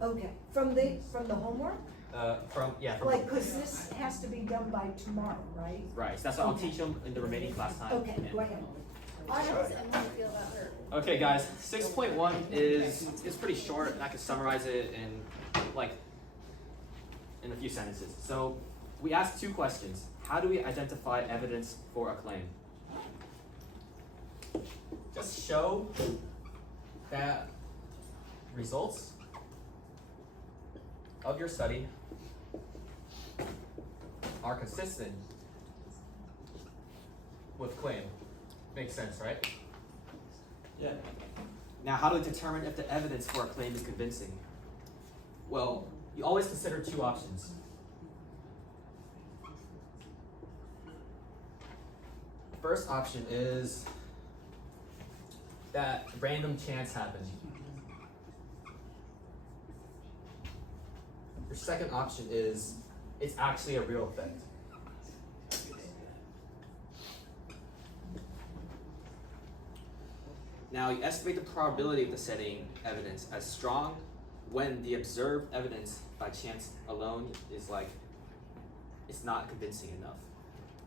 Okay, from the homework? From Like, because this has to be done by tomorrow, right? Right, so that's what I'll teach them in the remaining class time. Okay, go ahead. How does Emily feel about her? Okay, guys, 6.1 is pretty short, and I can summarize it in a few sentences. So we asked two questions. How do we identify evidence for a claim? Just show that results of your study are consistent with claim. Makes sense, right? Yeah. Now, how do we determine if the evidence for a claim is convincing? Well, you always consider two options. First option is that random chance happened. Your second option is it's actually a real effect. Now, you estimate the probability of the setting evidence as strong when the observed evidence by chance alone is it's not convincing enough.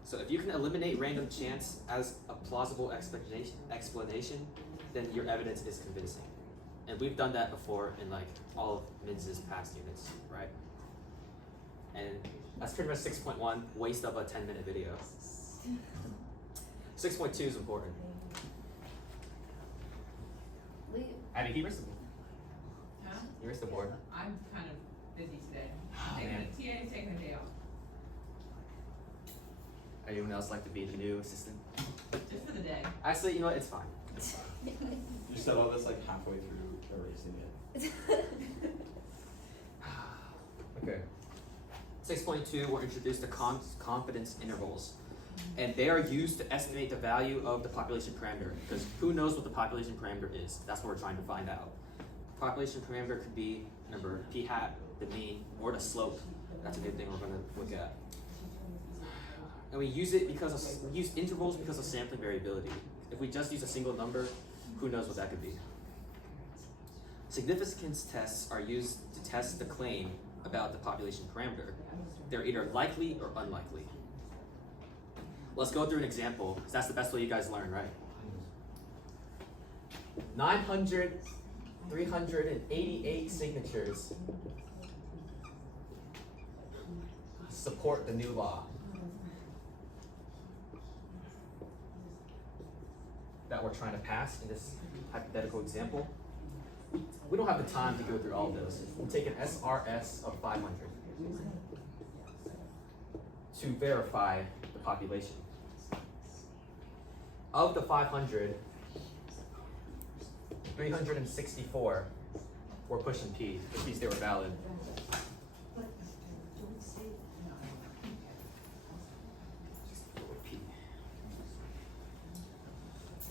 So if you can eliminate random chance as a plausible explanation, then your evidence is convincing. And we've done that before in all of Minz's past units, right? And that's pretty much 6.1, waste of a 10-minute video. 6.2 is important. Lee, Abby, he the Huh? Here's the board. I'm kind of busy today. Oh, man. TA's taking a day off, Anyone else like to be the new assistant? just for the day. Actually, you know what? It's fine. It's fine. You said all this halfway through erasing it. Okay. 6.2, we're introduced to confidence intervals. And they are used to estimate the value of the population parameter. Because who knows what the population parameter is? That's what we're trying to find out. Population parameter could be, remember, p hat, the mean, or the slope. That's a good thing we're going to look at. And we use intervals because of sampling variability. If we just use a single number, who knows what that could be? Significance tests are used to test the claim about the population parameter. They're either likely or unlikely. Let's go through an example, because that's the best way you guys learn, right? 388 signatures support the new law that we're trying to pass in this hypothetical example. We don't have the time to go through all of those. We'll take an SRS of 500 to verify the population. Of the 500, 364 were pushing P, which means they were valid.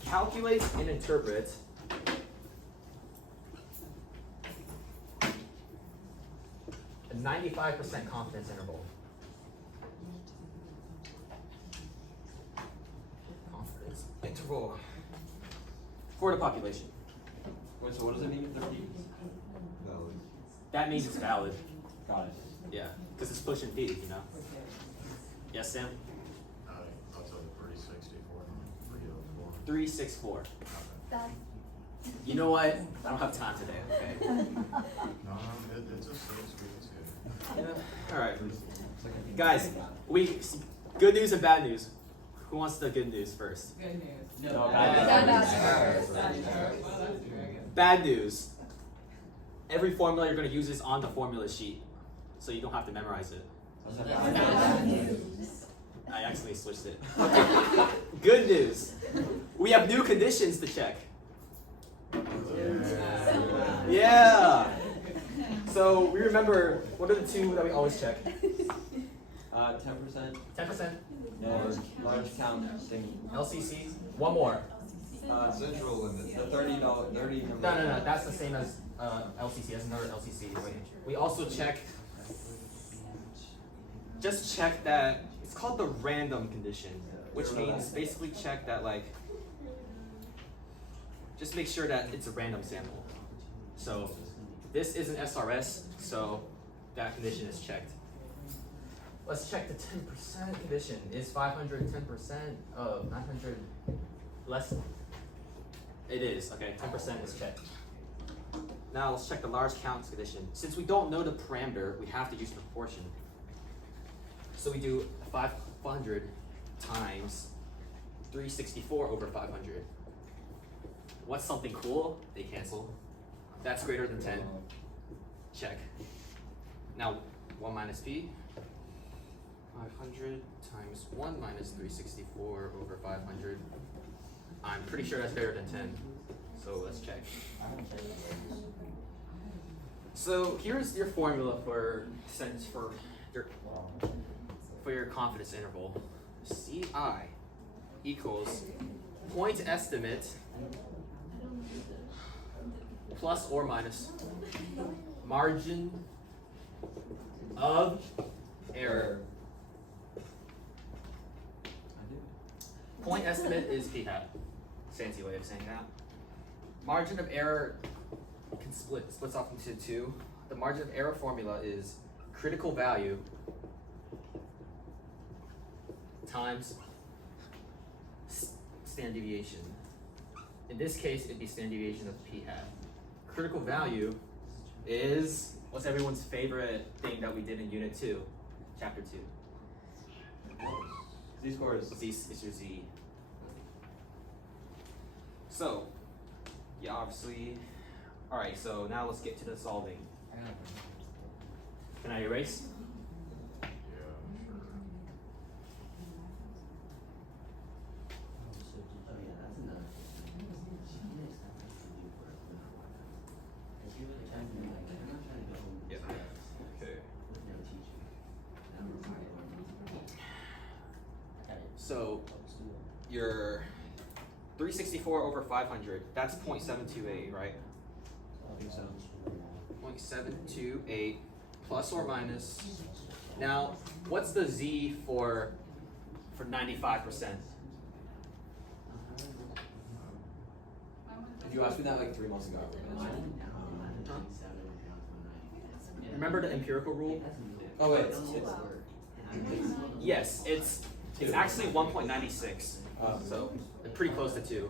Calculate and interpret a 95% confidence interval. Confidence interval for the population. Wait, so what does it mean if they're P? Valid. That means it's valid. Got it. Yeah, because it's pushing P, you know? Yes, Sam? I'll tell you 364, 304. 364. that, You know what? I don't have time today, okay? It just seems good. Yeah. Alright. Guys, good news and bad news. Who wants the good news first? Good news. No, bad bad news. Well, that's very good. Bad news. Every formula you're going to use is on the formula sheet, so you don't have to memorize it. I accidentally switched it. Okay. Good news. We have new conditions to check. Yeah. So we remember, what are the two that we always check? 10%. 10%. Large count thing. LCC. One more. Central limit. The $30. No. That's the same as LCC. That's another LCC. We also check. Just check that it's called the random condition, which means basically check that just make sure that it's a random sample. So This is an SRS, so that condition is checked. Let's check the 10% condition. Is 500 10% of 900 less? It is, okay, 10% is checked. Now let's check the large count condition. Since we don't know the parameter, we have to use proportion. So we do 500 times 364 over 500. What's something cool? They cancel. That's greater than 10. Check. Now 1 minus p. 500 times 1 minus 364 over 500. I'm pretty sure that's greater than 10. So let's check. So here's your formula for your confidence interval. Ci equals point estimate plus or minus margin of error. Point estimate is p hat. Fancy way of saying that. Margin of error can splits off into two. The margin of error formula is critical value times standard deviation. In this case, it'd be standard deviation of p hat. Critical value is what's everyone's favorite thing that we did in Unit 2, Chapter 2? Z-scores. It's your Z. So, yeah, obviously. Alright, so now let's get to the solving. Can I erase? Yeah, sure. Yeah. Okay. So, your 364 over 500, that's 0.728, right? I think so. 0.728 plus or minus. Now, what's the Z for 95%? If you asked me that like 3 months ago, Remember the empirical rule? oh wait, Yes, it's actually 1.96. So pretty close to 2.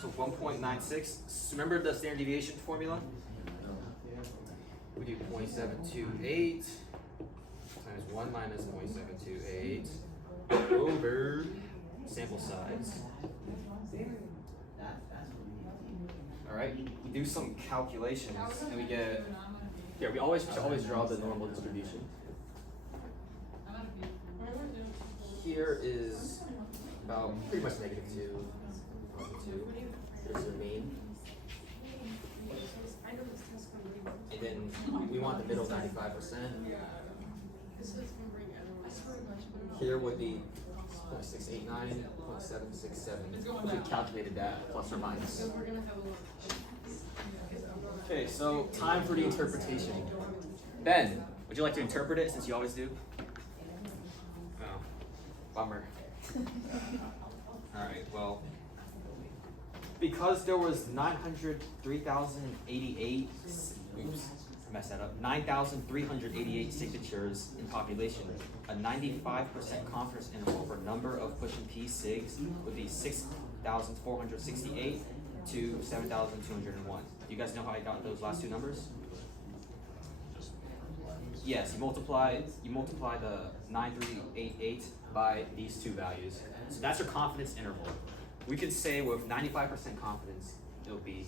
So 1.96. Remember the standard deviation formula? We do 0.728 times 1 minus 0.728 over sample size. Alright, we do some calculations and we get, here we should always draw the normal distribution. Here is about pretty much -2, +2. Here's your mean. And then we want the middle 95%. Here would be 0.689, 0.767. We calculated that, plus or minus. Okay, so time for the interpretation. Ben, would you like to interpret it since you always do? Oh, bummer. Alright, well, because there was 903,088, oops, I messed that up, 9,388 signatures in population, a 95% confidence interval for number of push and P SIGs would be 6,468 to 7,201. Do you guys know how I got those last two numbers? Yes, you multiply the 9388 by these two values. So that's your confidence interval. We could say with 95% confidence, it'll be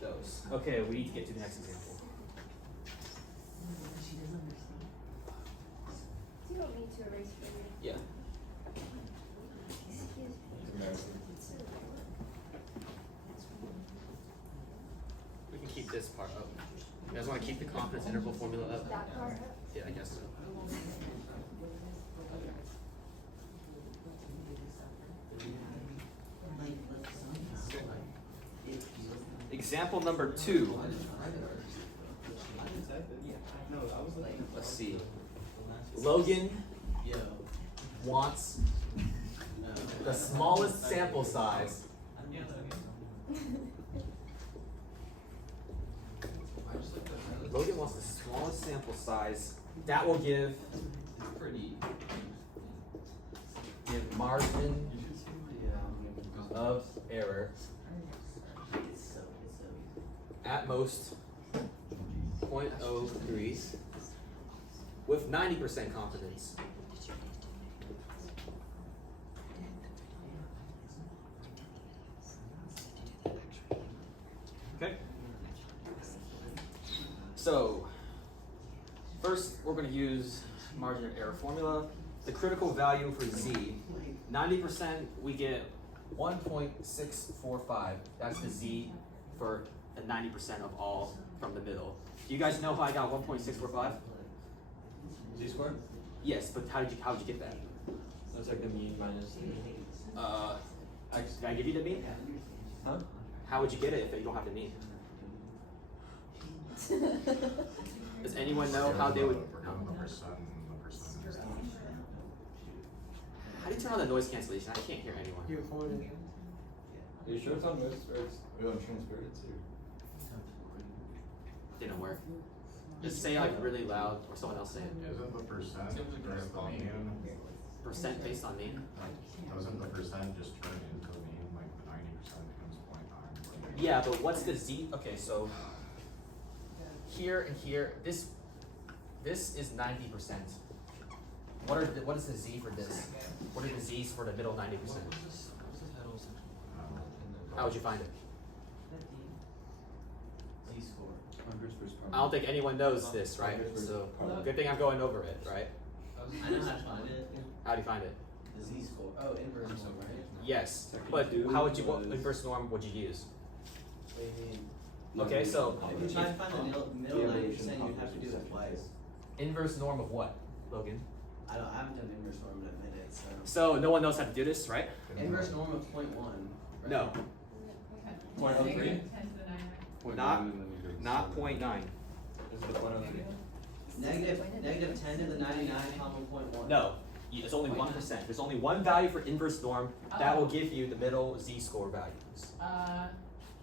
those. Okay, we need to get to the next example. Do you want me to erase for you? Yeah. Excuse We can keep this part up. You guys want to keep the confidence interval formula up? that part up. Yeah, I guess so. Example number 2. Let's see. Logan wants the smallest sample size. Logan wants the smallest sample size. That will give margin of error at most 0.03 with 90% confidence. Okay. So first we're going to use margin of error formula. The critical value for z, 90% we get 1.645. That's the z for the 90% of all from the middle. Do you guys know how I got 1.645? Z squared? Yes, but how did you get that? That's like the mean minus. Did I give you the mean? Huh? How would you get it if you don't have the mean? Does anyone know how they would? We're doing the percent and the percentage. How do you turn on the noise cancellation? I can't hear anyone. Are you sure it's on this or it's on transferred too? Didn't work. Just say like really loud, or someone else say it. Isn't the percent based on mean? Percent based on mean? Doesn't the percent just turn into the mean, like the 90% becomes 0.9? Yeah, but what's the z? Okay, so here and here, this is 90%. What is the z for this? What are the z's for the middle 90%? How would you find it? I don't think anyone knows this, right? So good thing I'm going over it, right? I know how to find it. How do you find it? The z-score. Oh, inverse norm, right? Yes, but how would you? What inverse norm would you use? What do you mean? Okay, so If you try to find the middle 90%, you'd have to do it twice. inverse norm of what, Logan? I haven't done inverse norm in a minute, so. So no one knows how to do this, right? Inverse norm of 0.1. Right? No, Point oh three? 10 to the 99. not 0.9. Is it the 0.03? Negative 10 to the 99, comma 0.1. No, it's only 1%. There's only one value for inverse norm that will give you the middle z-score values.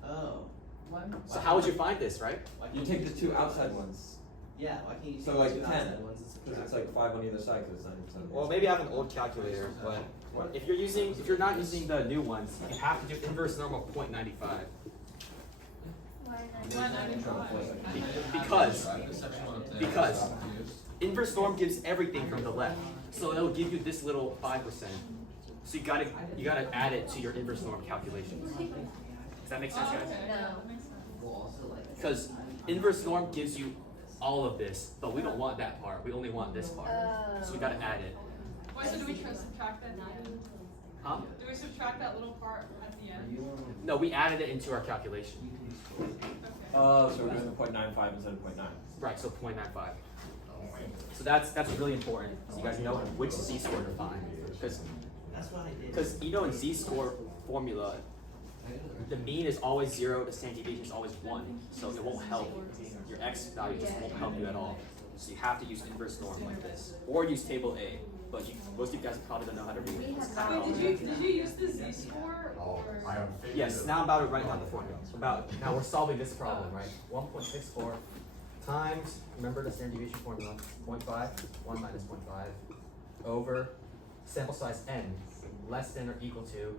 Oh. One. So how would you find this, right? Why You can't take the two outside ones. Yeah, why can't you take So the like two 10, outside ones and because subtract? it's like 5 on either side because it's 90%. Well, maybe I have an old calculator, but if you're not using the new ones, you have to do inverse norm of 0.95. Because inverse norm gives everything from the left, so it'll give you this little 5%. So you gotta add it to your inverse norm calculations. Does that make sense, guys? We'll also like. Because inverse norm gives you all of this, but we don't want that part. We only want this part. So we gotta add it. Wait, so do we try to subtract that? Huh? Do we subtract that little part at the end? No, we added it into our calculation. Okay. Oh, so we're doing the 0.95 instead of 0.9. Right, so 0.95. So that's really important. So you guys know which z-score to find. That's what I did. Because you know in z-score formula, the mean is always 0, the standard deviation is always 1. So it won't help. Your x value just won't help you at all. So you have to use inverse norm like this. Or use table A. But most of you guys probably don't know how to read it. It's kind of Wait, did you use the z-score Oh, or? I have figured Yes, it. now I'm about to write down the formula. Now we're solving this problem, right? 1.64 times, remember the standard deviation formula, 0.5, 1 minus 0.5, over sample size n, less than or equal to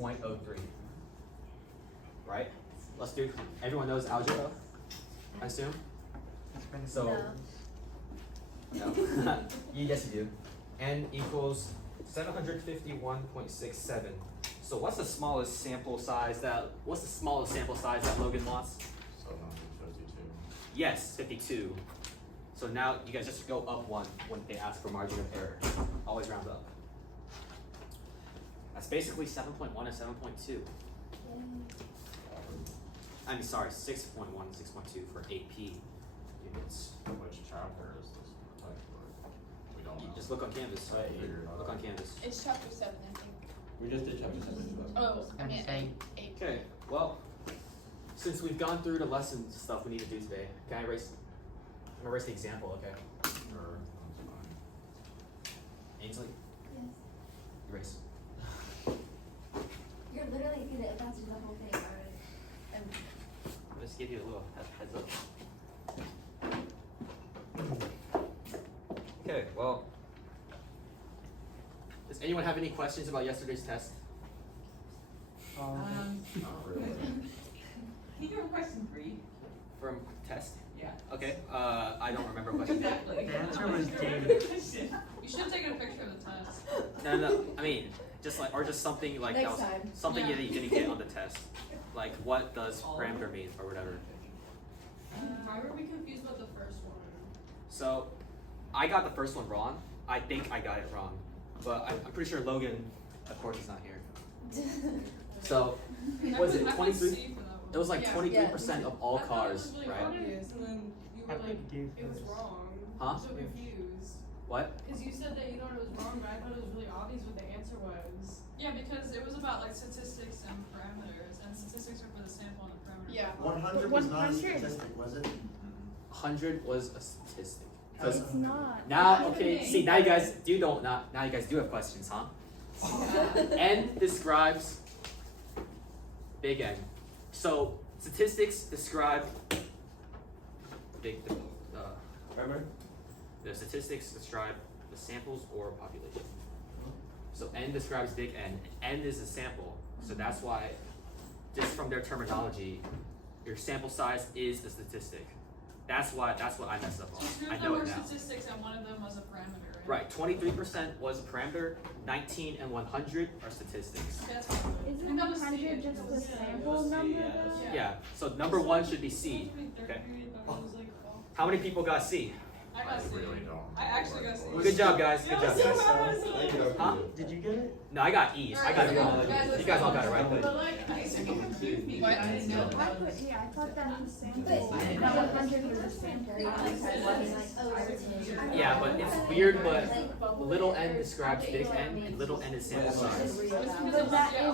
0.03. Right? Let's do, everyone knows algebra, I assume? So, no. Yes, you do. N equals 751.67. So what's the smallest sample size that Logan wants? 752. Yes, 52. So now you guys just go up one when they ask for margin of error. Always round up. That's basically 7.1 and 7.2. I mean, sorry, 6.1 and 6.2 for AP units. Which chapter is this textbook? We don't know. Just look on Canvas. Right. Figure it out. Look on Canvas. It's chapter 7, I think. We just did chapter 7 as well. Oh, I mean, 8. Okay, well, since we've gone through the lesson stuff we need to do today, can I erase? I'm gonna erase the example, okay? Sure, that's fine. Ainsley, Yes. erase. You're literally gonna advance the whole thing already. I'll just give you a little heads up. Okay, well, does anyone have any questions about yesterday's test? Can you do a question 3? From test? Yeah. Okay, I don't remember question. Exactly. The answer was D. You should have taken a picture of the test. No, I mean, just like, or just something like that Next was, time. something Yeah. that you didn't get on the test. Like, what does parameter mean, or whatever. Why were we confused about the first one? So, I got the first one wrong. I think I got it wrong. But I'm pretty sure Logan, of course, is not here. So, was it I put 23? C for that one. It was like Yeah. 23% of all I thought cars, it was really right? obvious, and then you I were like, put D it was first. wrong. Huh? I'm so confused. What? Because you said that you thought it was wrong, but I thought it was really obvious what the answer was. Yeah, because it was about like statistics and parameters, and statistics are for the sample and the parameter. Yeah. 100 was not a 100. statistic, was it? 100 was a statistic. It's not. Now, okay, see, now you guys do have questions, huh? N describes big N. So, statistics describe Remember? the statistics describe the samples or population. So N describes big N. N is a sample, so that's why, just from their terminology, your sample size is a statistic. That's what I messed up on. So two I of know them were it now. statistics, and one of them was a parameter. Right, 23% was a parameter, 19 and 100 are statistics. Okay, that's fine. Isn't And that was C. 100 just the Yeah. sample number yeah, though? Yeah, so number one should be C. Okay. How many people got C? I got C. really don't. I actually got C. Good job, guys. Good job, guys. Thank you. Huh? Did you get it? No, I got E's. I got it wrong. You guys all got it right. But like, I think it confused me. What? I didn't know I that was. put, yeah, I thought that was sample. But- That 100 was a sample. Yeah, but it's weird, but little n describes big N, and little n is sample size. But that is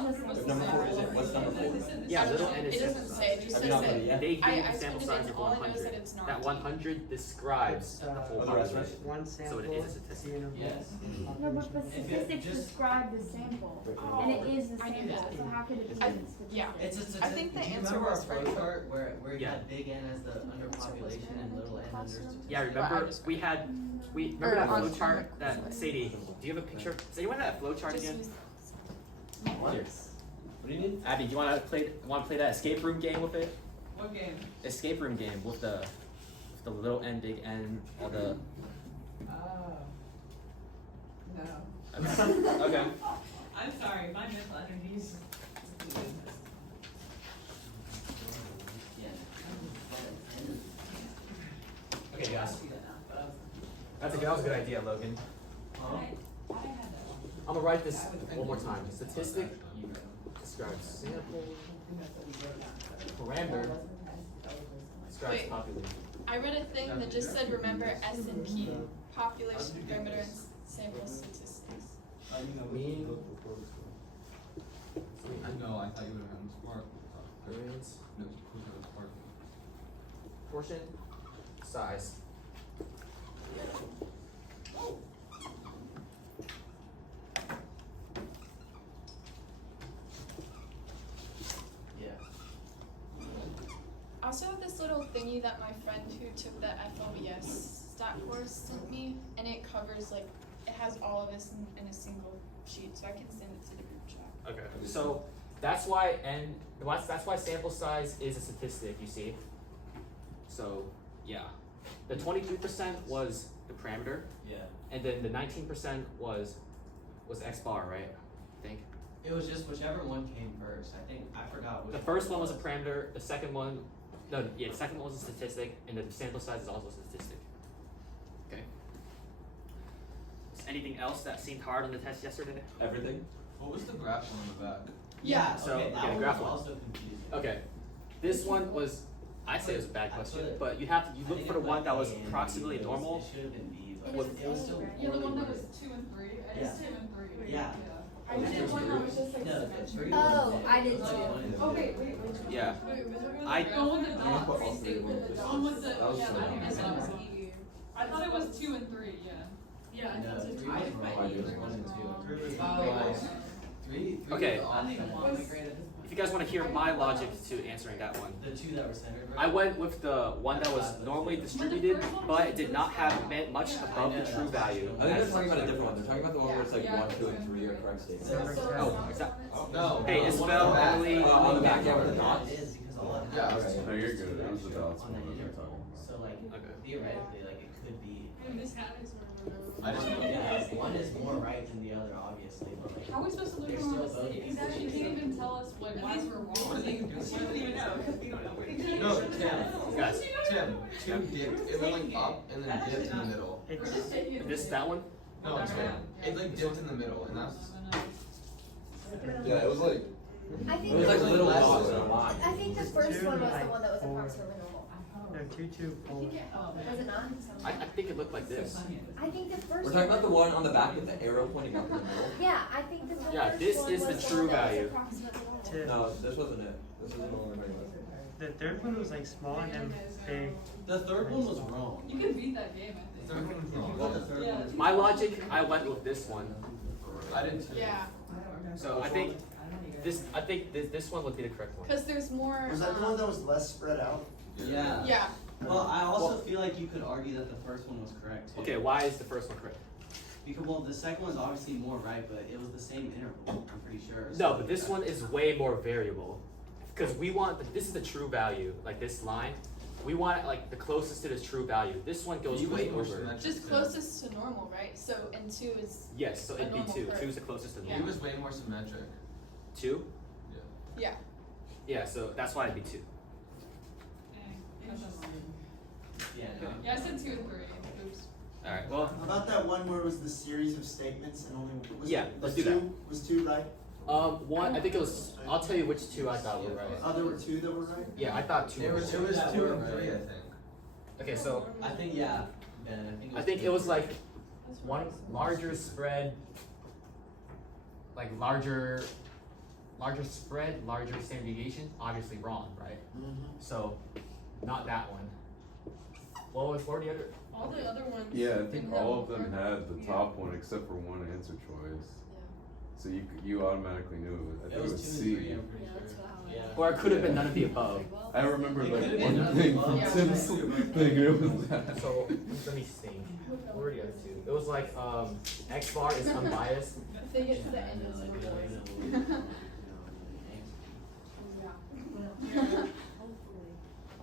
a If sample. number 4 is it? What's number 4? Yeah, little n is It sample doesn't size. say, it just Have says you not that. put it yet? And they I gave the sample typed it size in, of all I know is 100. that it's not. That 100 describes the whole Oh, the rest, right? population. One So sample. it is a statistic. the universe. Yes. No, but the If it statistics just- describe the sample, and it is the I knew sample, that. so how could it be I- a statistic? yeah. It's a I statistic. think the Do you answer remember our was flow right. chart where you Yeah. had big N as the underpopulation and little n under statistic? Yeah, remember we remember Or that on- flow on chart the- that Sadie, do you have a picture? Does anyone have that flow chart Just again? use- What? Here. What do you need? Abby, do you wanna play that escape room game with it? What game? Escape room game with the little n, big N, all the Oh. No. okay. Okay. I'm sorry, my mental energies. Okay, guys. That was a good idea, Logan. Huh? I'm gonna write this one more time. Statistic describes sample. Parameter describes Wait. population. I read a thing that just said remember S and P, population, parameter, and sample statistics. Mean No, I thought you would have gotten smart. variance, No, who got smart? portion, size. Yeah. I also have this little thingy that my friend who took the FLBS stat course sent me, and it covers like, it has all of this in a single sheet, so I can send it to the group chat. Okay. So that's why that's why sample size is a statistic, you see. So yeah. The 23% was the parameter, Yeah. and then the 19% was X bar, right? I think. It was just whichever one came first. I think I forgot which The first one was a parameter, the second one the second one was a statistic, and the sample size is also a statistic. Okay. Is anything else that seemed hard on the test yesterday? Everything? What was the graph on the back? Yeah. So, Okay, okay, that one graph was one. also confusing. Okay. This one was, I'd say it was a bad I question, put it- but you I look think for the I one put that was A and B, approximately but it was- normal. It should have been B, but It is it was A, still right? Yeah, the poorly one that worded. was 2 and 3. It Yeah. is 2 and 3. Yeah. I did one that was just like No, symmetric. three Oh, was- I did like too. one and Oh, two. wait, which one? Yeah. Wait, was it I- the one with the I'm gonna put all dots? three in one The place. one with the, That was yeah, so I think hard. that was E. I thought it was 2 and 3, yeah. Yeah, I No, thought so three too. was I wrong. thought It was three one and was two. wrong. Three was Oh. wrong. Three Okay. was I don't even want my Was- grade at this point. If you guys want to hear my logic to answering that one, The two that were centered, I right? went with the one that was normally distributed, but it did not have meant much above the true value. I think they're talking about a different one. They're talking about the one where it's like 1, 2, and 3 are correct statements. Oh, exactly. No. Hey, Isabel, Emily. On the back, yeah, with the dots. It is because all it Yeah, has okay. is No, you're good. It was the on dots the one that they're interval. talking about. So like Okay. theoretically, like it could be. And this hat is I just know. Yeah, one is more right than the other, obviously, but like. How are we supposed to learn They're from still this? both Exactly, you can't even tell us like why we're wrong. What do you even know? Because we don't know. No, Tim. Guys, Tim. Tim dipped. It went like up and then dipped in the middle. that one? No, Tim. It like dipped in the middle, and that's. Yeah, it was like. I think It was like the- little less dots than and a line. I think the first one was the one that was approximately normal. No, 2, 2, 4. Was it not? I think it looked like this. I think the first We're talking about the one on the back with the arrow pointing up in the middle. Yeah, I think the Yeah, first this one is the was true one that was value. approximately normal. 2. No, this wasn't it. This is the one we're talking about. The third one was like small and then big. The third one was wrong. You can beat that game, I The think. third one was wrong. Well, the third one is. My logic, I went with this one. I did too. Yeah, So I think this one would be the correct one. because there's more. Was that the one that was less spread out? Yeah. Yeah. Well, I also feel like you could argue that the first one was correct too. Okay, why is the first one correct? Because well, the second one's obviously more right, but it was the same interval. I'm pretty sure. No, but this one is way more variable. Because we want, this is the true value, like this line. We want like the closest to the true value. This one goes You way way more over. symmetric. Just too. closest to normal, right? So, and 2 is, Yes, so it'd be normal 2. curve. 2 is the closest to He normal. was way more symmetric. 2? yeah. Yeah, so that's why it'd be 2. Dang, that's a line. Yeah. No. Yeah, I said 2 and 3. Oops. Alright, well, How about that one where it was the series of statements and only was Yeah, it, let's was do that. Was 2 right? one, I think it was, I'll tell you which 2 I thought were right. Oh, there were 2 that were right? Yeah, I thought 2 It were was right. 2 and That 3, were I right. think. Okay, so I think yeah. Ben, I think it was like one larger spread, like larger spread, larger standard deviation, obviously wrong, right? Mm-hmm. So, not that one. What were the other? All the other ones. Yeah, I think didn't all have of them a had the yeah. top one except for one answer choice. So you automatically knew it. I it think was it was 2 and C. 3. I'm pretty sure. Yeah. Or it could have been none of the above. I remember It like could've been one none of thing the from above. Tim's thing. It was that. So let me think. What were the other 2? It was like X bar is unbiased. If they get to the end, it's like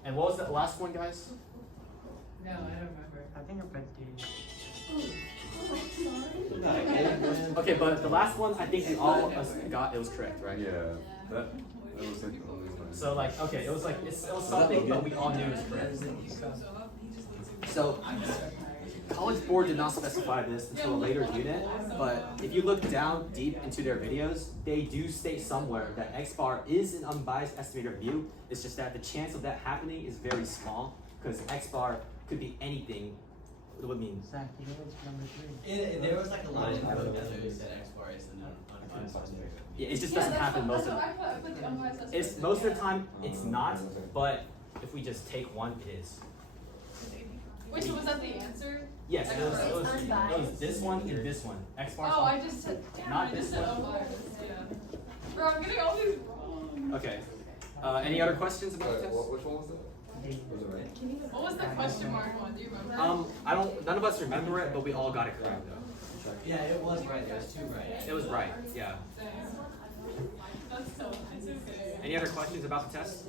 And what was the last one, guys? No, I don't remember. I think I put D. Okay, but the last one, I think we all got it was correct, right? Yeah, that was like the only one. So like, okay, it was like it was something, but we all knew it was correct. So, College Board did not specify this until a later unit, but if you look down deep into their videos, they do state somewhere that X bar is an unbiased estimator view. It's just that the chance of that happening is very small, because X bar could be anything. What would mean? Zach, you know what's number 3? There was like a line in code that literally said X bar is an unbiased estimator. Yeah, it just doesn't happen most of. I put the unbiased estimate. It's most of the time it's not, but if we just take one, it is. Wait, so was that the answer? Yes, it was Unbiased. this one and this one. X bar. Oh, I just said, damn, Not I just this said one. unbiased, yeah. Bro, I'm getting all these wrong. Okay. Any other questions about the test? Which one was that? Was it right? What was the question mark one? Do you remember? I don't. None of us remember it, but we all got it correct though. Yeah, it was right. There was 2 right. It was right. Yeah. Dang. That's so nice, okay. Any other questions about the test?